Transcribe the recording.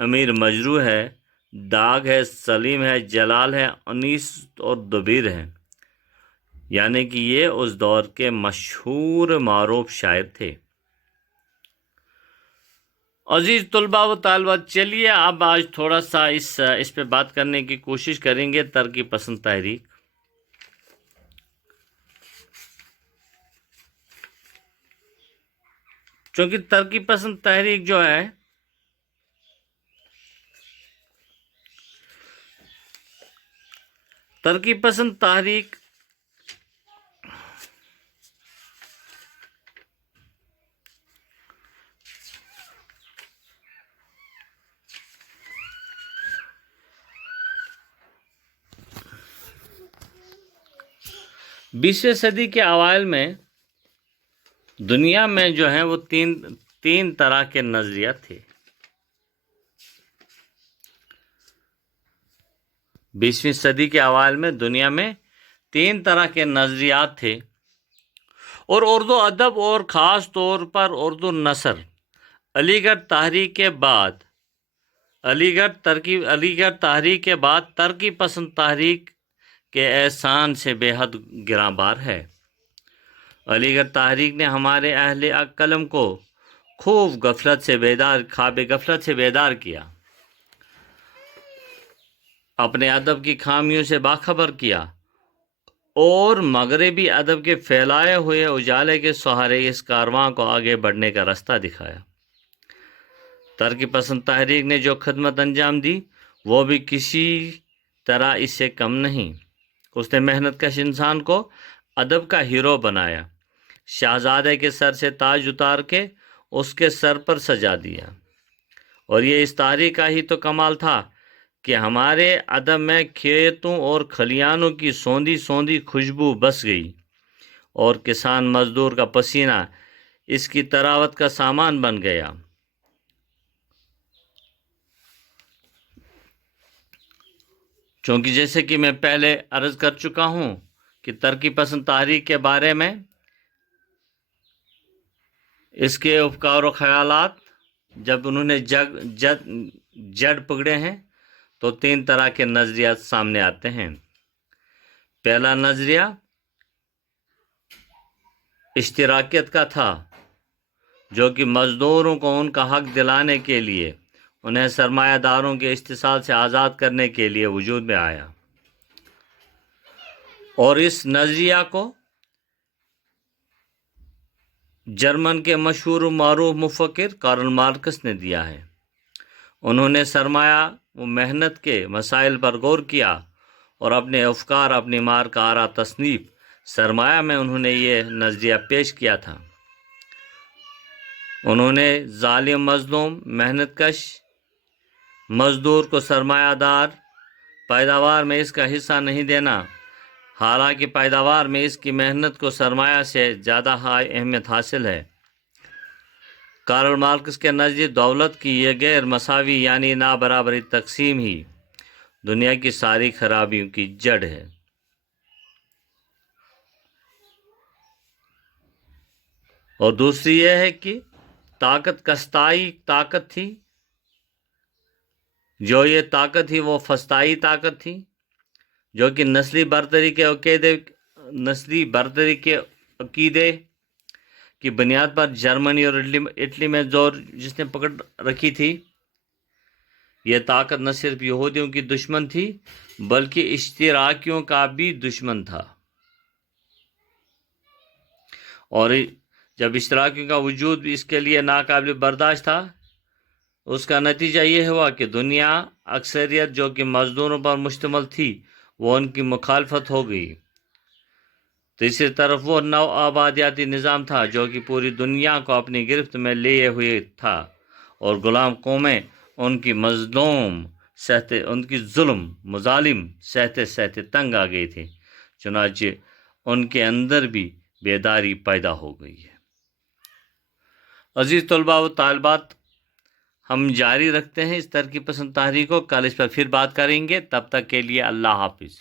امیر مجروح ہے، داغ ہے، سلیم ہے، جلال ہے، انیس اور دبیر ہے، یعنی کہ یہ اس دور کے مشہور معروف شاعر تھے۔ عزیز طلباء و طالبات، چلیے اب آج تھوڑا سا اس پہ بات کرنے کی کوشش کریں گے، ترقی پسند تحریک۔ چونکہ ترقی پسند تحریک جو ہے ترقی پسند تحریک بیسویں صدی کے اوائل میں دنیا میں جو ہیں وہ تین طرح کے نظریات تھے۔ 20ویں صدی کے اوائل میں دنیا میں 3 طرح کے نظریات تھے، اور اردو ادب اور خاص طور پر اردو نثر علی گڑھ تحریک کے بعد ترقی پسند تحریک کے احسان سے بے حد گراں بار ہے۔ علی گڑھ تحریک نے ہمارے اہل قلم کو خوب خواب غفلت سے بیدار کیا، اپنے ادب کی خامیوں سے باخبر کیا، اور مغربی ادب کے پھیلائے ہوئے اجالے کے سہارے اس کارواں کو آگے بڑھنے کا راستہ دکھایا۔ ترقی پسند تحریک نے جو خدمت انجام دی وہ بھی کسی طرح اس سے کم نہیں۔ اس نے محنت کش انسان کو ادب کا ہیرو بنایا، شہزادے کے سر سے تاج اتار کے اس کے سر پر سجا دیا، اور یہ اس تحریک کا ہی تو کمال تھا کہ ہمارے ادب میں کھیتوں اور کھلیانوں کی سوندھی خوشبو بس گئی، اور کسان مزدور کا پسینہ اس کی طراوت کا سامان بن گیا۔ چونکہ جیسے کہ میں پہلے عرض کر چکا ہوں کہ ترقی پسند تحریک کے بارے میں اس کے افکار و خیالات جب انہوں نے جڑ پکڑے ہیں تو 3 طرح کے نظریات سامنے آتے ہیں۔ پہلا نظریہ اشتراکیت کا تھا، جو کہ مزدوروں کو ان کا حق دلانے کے لیے انہیں سرمایہ داروں کے استحصال سے آزاد کرنے کے لیے وجود میں آیا، اور اس نظریہ کو جرمن کے مشہور و معروف مفکر کارل مارکس نے دیا ہے۔ انہوں نے سرمایہ و محنت کے مسائل پر غور کیا، اور اپنے افکار، اپنی مار کا آرا تصنیف سرمایہ میں انہوں نے یہ نظریہ پیش کیا تھا۔ انہوں نے ظالم مظلوم محنت کش مزدور کو سرمایہ دار پیداوار میں اس کا حصہ نہیں دینا، حالانکہ پیداوار میں اس کی محنت کو سرمایہ سے زیادہ اہمیت حاصل ہے۔ کارل مارکس کے نزدیک دولت کی یہ غیر مساوی یعنی نابرابری تقسیم ہی دنیا کی ساری خرابیوں کی جڑ ہے۔ اور دوسری یہ ہے کہ طاقت کستائی طاقت تھی، جو یہ طاقت تھی وہ فسطائی طاقت تھی، جو کہ نسلی برتری کے عقیدے کی بنیاد پر جرمنی اور اٹلی میں زور جس نے پکڑ رکھی تھی۔ یہ طاقت نہ صرف یہودیوں کی دشمن تھی بلکہ اشتراکیوں کا بھی دشمن تھا، اور جب اشتراکیوں کا وجود بھی اس کے لیے ناقابل برداشت تھا، اس کا نتیجہ یہ ہوا کہ دنیا اکثریت جو کہ مزدوروں پر مشتمل تھی وہ ان کی مخالفت ہو گئی۔ تیسری طرف وہ نو آبادیاتی نظام تھا جو کہ پوری دنیا کو اپنی گرفت میں لیے ہوئے تھا، اور غلام قومیں ان کی ظلم مظالم سہتے تنگ آ گئی تھی، چنانچہ ان کے اندر بھی بیداری پیدا ہو گئی ہے۔ عزیز طلباء و طالبات، ہم جاری رکھتے ہیں اس ترقی پسند تحریک کو، کل اس پر پھر بات کریں گے، تب تک کے لیے اللہ حافظ۔